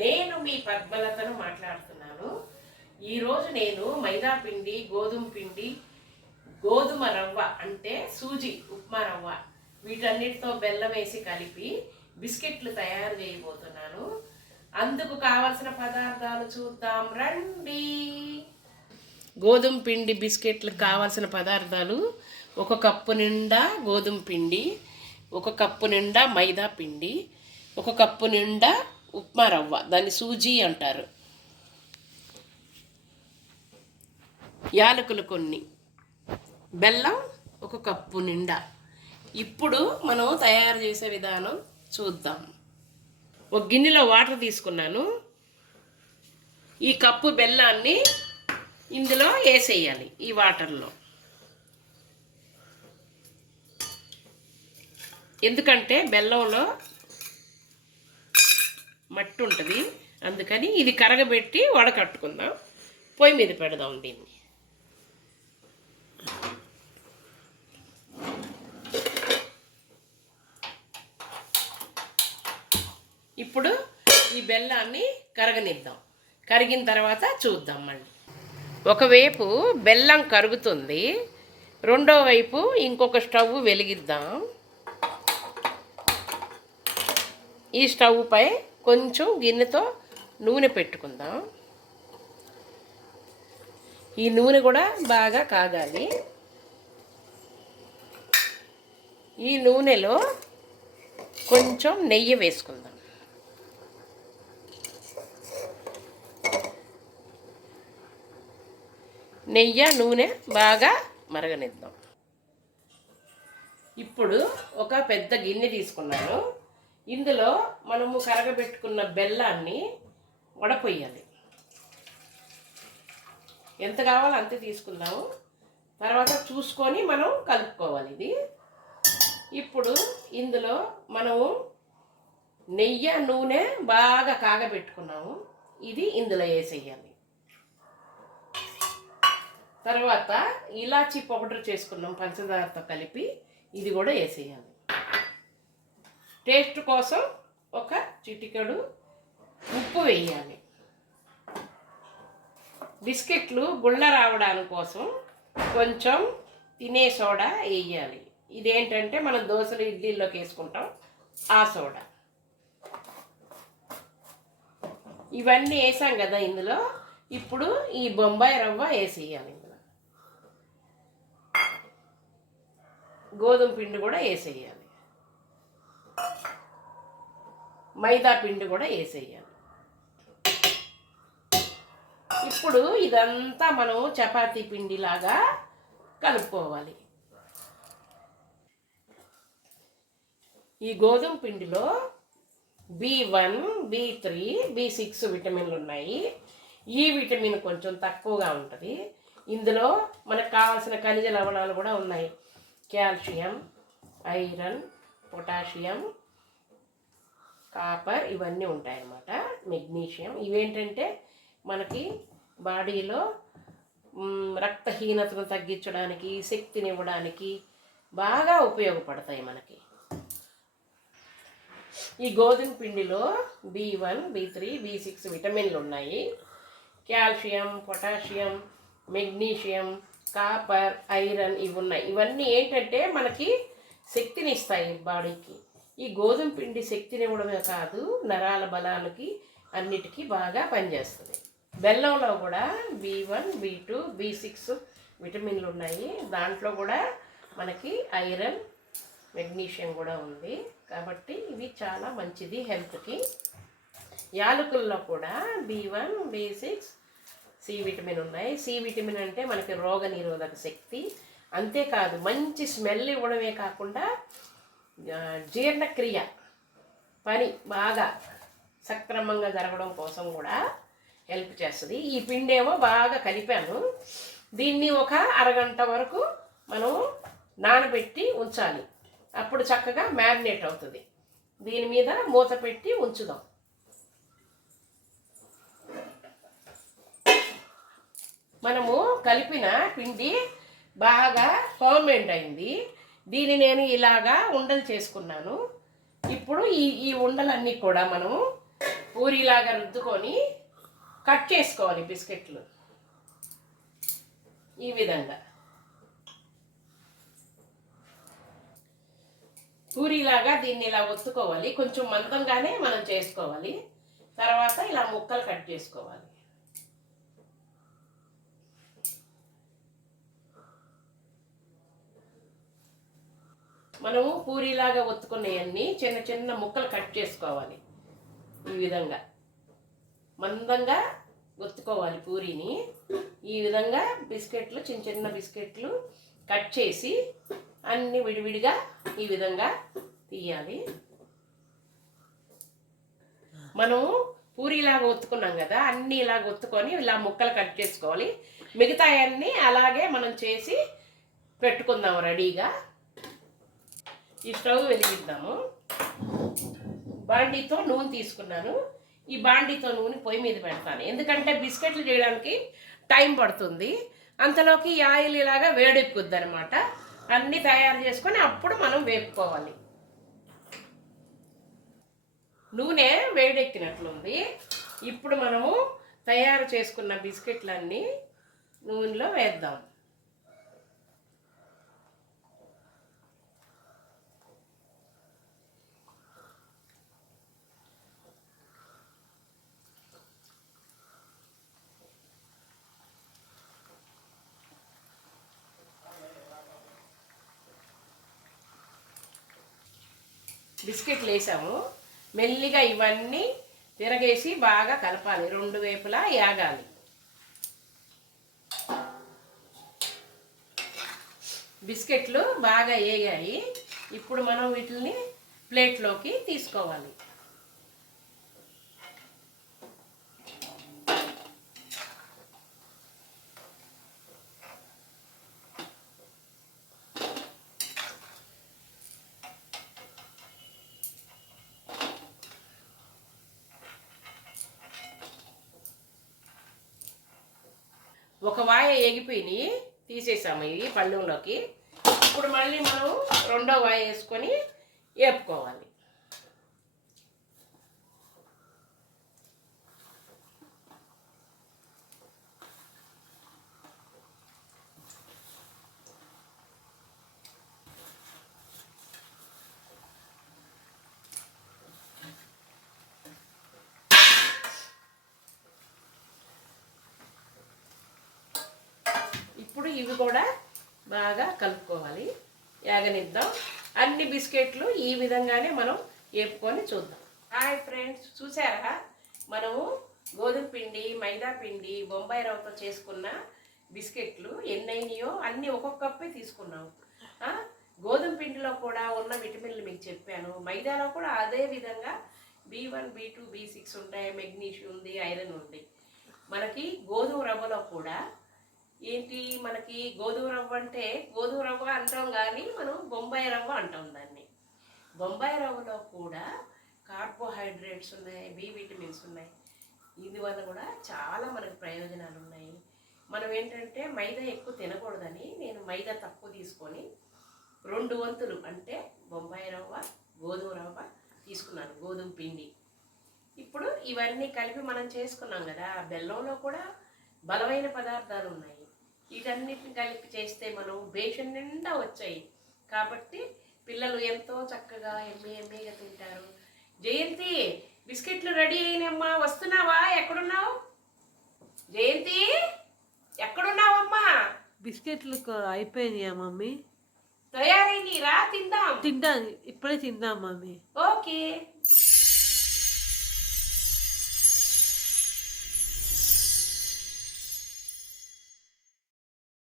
నేను మీ పద్మలతను మాట్లాడుతున్నాను. ఈరోజు నేను మైదా పిండి, గోధుమ పిండి, గోధుమ రవ్వ అంటే సూజీ ఉప్మా రవ్వ వీటన్నిటితో బెల్లం వేసి కలిపి బిస్కెట్లు తయారు చేయబోతున్నాను. అందుకు కావలసిన పదార్థాలు చూద్దాం రండి. గోధుమ పిండి బిస్కెట్లకు కావాల్సిన పదార్థాలు: 1 కప్పు నిండా గోధుమ పిండి, 1 కప్పు నిండా మైదా పిండి, 1 కప్పు నిండా ఉప్మా రవ్వ, దాన్ని సూజీ అంటారు, యాలకులు కొన్ని, బెల్లం 1 కప్పు నిండా. ఇప్పుడు మనం తయారు చేసే విధానం చూద్దాం. ఒక గిన్నెలో వాటర్ తీసుకున్నాను. ఈ కప్పు బెల్లాన్ని ఇందులో వేసేయాలి. ఈ వాటర్లో, ఎందుకంటే బెల్లంలో మట్టి ఉంటుంది, అందుకని ఇది కరగబెట్టి వడకట్టుకుందాం. పొయ్యి మీద పెడదాం దీన్ని. ఇప్పుడు ఈ బెల్లాన్ని కరగనిద్దాం. కరిగిన తర్వాత చూద్దాం. మళ్ళీ ఒకవైపు బెల్లం కరుగుతుంది, రెండో వైపు ఇంకొక స్టవ్ వెలిగిద్దాం. ఈ స్టవ్ పై కొంచెం గిన్నెతో నూనె పెట్టుకుందాం. ఈ నూనె కూడా బాగా కాగాలి. ఈ నూనెలో కొంచెం నెయ్యి వేసుకుందాం. నెయ్యి నూనె బాగా మరగనిద్దాం. ఇప్పుడు ఒక పెద్ద గిన్నె తీసుకున్నాను. ఇందులో మనము కరగబెట్టుకున్న బెల్లాన్ని వడపోయాలి. ఎంత కావాలో అంతే తీసుకుందాము, తర్వాత చూసుకొని మనం కలుపుకోవాలి. ఇది ఇప్పుడు ఇందులో మనము నెయ్యి నూనె బాగా కాగబెట్టుకున్నాము, ఇది ఇందులో వేసేయాలి. తర్వాత ఇలాచీ పౌడర్ చేసుకున్నాం పంచదారతో కలిపి, ఇది కూడా వేసేయాలి. టేస్ట్ కోసం ఒక చిటికెడు ఉప్పు వేయాలి. బిస్కెట్లు గుళ్ళ రావడానికి కోసం కొంచెం తినే సోడా వేయాలి. ఇదేంటంటే మనం దోశలు ఇడ్లీల్లోకి వేసుకుంటాం ఆ సోడా. ఇవన్నీ వేసాం కదా ఇందులో. ఇప్పుడు ఈ బొంబాయి రవ్వ వేసేయాలి. ఇందులో గోధుమ పిండి కూడా వేసేయాలి, మైదా పిండి కూడా వేసేయాలి. ఇప్పుడు ఇదంతా మనం చపాతీ పిండిలాగా కలుపుకోవాలి. ఈ గోధుమ పిండిలో B1, B3, B6 విటమిన్లు ఉన్నాయి. ఈ విటమిన్ కొంచెం తక్కువగా ఉంటుంది. ఇందులో మనకు కావాల్సిన ఖనిజ లవణాలు కూడా ఉన్నాయి. కాల్షియం, ఐరన్, పొటాషియం, కాపర్ ఇవన్నీ ఉంటాయన్నమాట. మెగ్నీషియం ఇవేంటంటే మనకి బాడీలో రక్తహీనతను తగ్గించడానికి, శక్తినివ్వడానికి బాగా ఉపయోగపడతాయి మనకి. ఈ గోధుమ పిండిలో B1, B3, B6 విటమిన్లు ఉన్నాయి. Calcium, potassium, magnesium, copper, iron ఇవి ఉన్నాయి. ఇవన్నీ ఏంటంటే మనకి శక్తిని ఇస్తాయి బాడీకి. ఈ గోధుమ పిండి శక్తినివ్వడమే కాదు, నరాల బలానికి అన్నిటికీ బాగా పనిచేస్తుంది. బెల్లంలో కూడా B1, B2, B6 విటమిన్లు ఉన్నాయి. దాంట్లో కూడా మనకి ఐరన్, మెగ్నీషియం కూడా ఉంది. కాబట్టి ఇవి చాలా మంచిది హెల్త్కి. యాలకుల్లో కూడా B1, B6, సి విటమిన్ ఉన్నాయి. సి విటమిన్ అంటే మనకి రోగ నిరోధక శక్తి, అంతేకాదు మంచి స్మెల్ ఇవ్వడమే కాకుండా జీర్ణక్రియ పని బాగా సక్రమంగా జరగడం కోసం కూడా హెల్ప్ చేస్తుంది. ఈ పిండి ఏమో బాగా కలిపాను. దీన్ని ఒక అరగంట వరకు మనం నానబెట్టి ఉంచాలి. అప్పుడు చక్కగా మ్యారినేట్ అవుతుంది. దీని మీద మూత పెట్టి ఉంచుదాం. మనము కలిపిన పిండి బాగా ఫర్మెంట్ అయింది. దీన్ని నేను ఇలాగా ఉండలు చేసుకున్నాను. ఇప్పుడు ఈ ఉండలన్నీ కూడా మనం పూరీలాగా రుద్దుకొని కట్ చేసుకోవాలి బిస్కెట్లు ఈ విధంగా. పూరీలాగా దీన్ని ఇలా ఒత్తుకోవాలి, కొంచెం మందంగానే మనం చేసుకోవాలి. తర్వాత ఇలా ముక్కలు కట్ చేసుకోవాలి. మనము పూరీలాగా ఒత్తుకునేవన్నీ చిన్న చిన్న ముక్కలు కట్ చేసుకోవాలి. ఈ విధంగా మందంగా ఒత్తుకోవాలి పూరీని. ఈ విధంగా బిస్కెట్లు, చిన్న చిన్న బిస్కెట్లు కట్ చేసి అన్ని విడివిడిగా ఈ విధంగా తీయాలి. మనము పూరీలాగా ఒత్తుకున్నాం కదా, అన్నీ ఇలాగ ఒత్తుకొని ఇలా ముక్కలు కట్ చేసుకోవాలి. మిగతా అన్నీ అలాగే మనం చేసి పెట్టుకుందాం రెడీగా. ఈ స్టవ్ వెలిగిద్దాము. బాండీతో నూనె తీసుకున్నాను. ఈ బాండీతో నూనె పొయ్యి మీద పెడతాను, ఎందుకంటే బిస్కెట్లు చేయడానికి టైం పడుతుంది. అంతలోకి ఈ ఆయిల్ ఇలాగా వేడెక్కుద్ది అనమాట. అన్నీ తయారు చేసుకొని అప్పుడు మనం వేపుకోవాలి. నూనె వేడెక్కినట్లుంది. ఇప్పుడు మనము తయారు చేసుకున్న బిస్కెట్లన్నీ నూనెలో వేద్దాం. బిస్కెట్లు వేసాము. మెల్లిగా ఇవన్నీ తిరగేసి బాగా కలపాలి, రెండు వైపులా యాగాలి. బిస్కెట్లు బాగా వేగాయి. ఇప్పుడు మనం వీటిని ప్లేట్లోకి తీసుకోవాలి. ఒక వాయ ఎగిపోయి తీసేసాము ఇవి పళ్ళెంలోకి. ఇప్పుడు మళ్ళీ మనం రెండో వాయ వేసుకొని వేపుకోవాలి. ఇప్పుడు ఇవి కూడా బాగా కలుపుకోవాలి, యాగనిద్దాం. అన్ని బిస్కెట్లు ఈ విధంగానే మనం వేపుకొని చూద్దాం. హాయ్ ఫ్రెండ్స్, చూసారా మనము గోధుమ పిండి, మైదా పిండి, బొంబాయి రవ్వతో చేసుకున్న బిస్కెట్లు ఎన్నైనాయో అన్నీ ఒక్కొక్క కప్పే తీసుకున్నాము. గోధుమ పిండిలో కూడా ఉన్న విటమిన్లు మీకు చెప్పాను. మైదాలో కూడా అదే విధంగా B1, B2, B6 ఉంటాయి, మెగ్నీషియం ఉంది, ఐరన్ ఉంది. మనకి గోధుమ రవ్వలో కూడా ఏంటి, మనకి గోధుమ రవ్వ అంటే గోధుమ రవ్వ అంటాం కానీ మనం బొంబాయి రవ్వ అంటాం దాన్ని. బొంబాయి రవ్వలో కూడా కార్బోహైడ్రేట్స్ ఉన్నాయి, బి విటమిన్స్ ఉన్నాయి. ఇందువల్ల కూడా చాలా మనకు ప్రయోజనాలు ఉన్నాయి. మనం ఏంటంటే మైదా ఎక్కువ తినకూడదని నేను మైదా తక్కువ తీసుకొని 2 వంతులు అంటే బొంబాయి రవ్వ, గోధుమ రవ్వ తీసుకున్నాను, గోధుమ పిండి. ఇప్పుడు ఇవన్నీ కలిపి మనం చేసుకున్నాం కదా, బెల్లంలో కూడా బలమైన పదార్థాలు ఉన్నాయి. వీటన్నిటిని కలిపి చేస్తే మనం బేషన్ నిండా వచ్చాయి కాబట్టి పిల్లలు ఎంతో చక్కగా ఎమ్మీగా తింటారు. జయంతి, బిస్కెట్లు రెడీ అయినమ్మా, వస్తున్నావా? ఎక్కడున్నావు జయంతి? ఎక్కడున్నావమ్మా? బిస్కెట్లు అయిపోయినాయా మమ్మీ? తయారైనరా? తిందాం. తింటాను, ఇప్పుడే తిందాం మమ్మీ. ఓకే.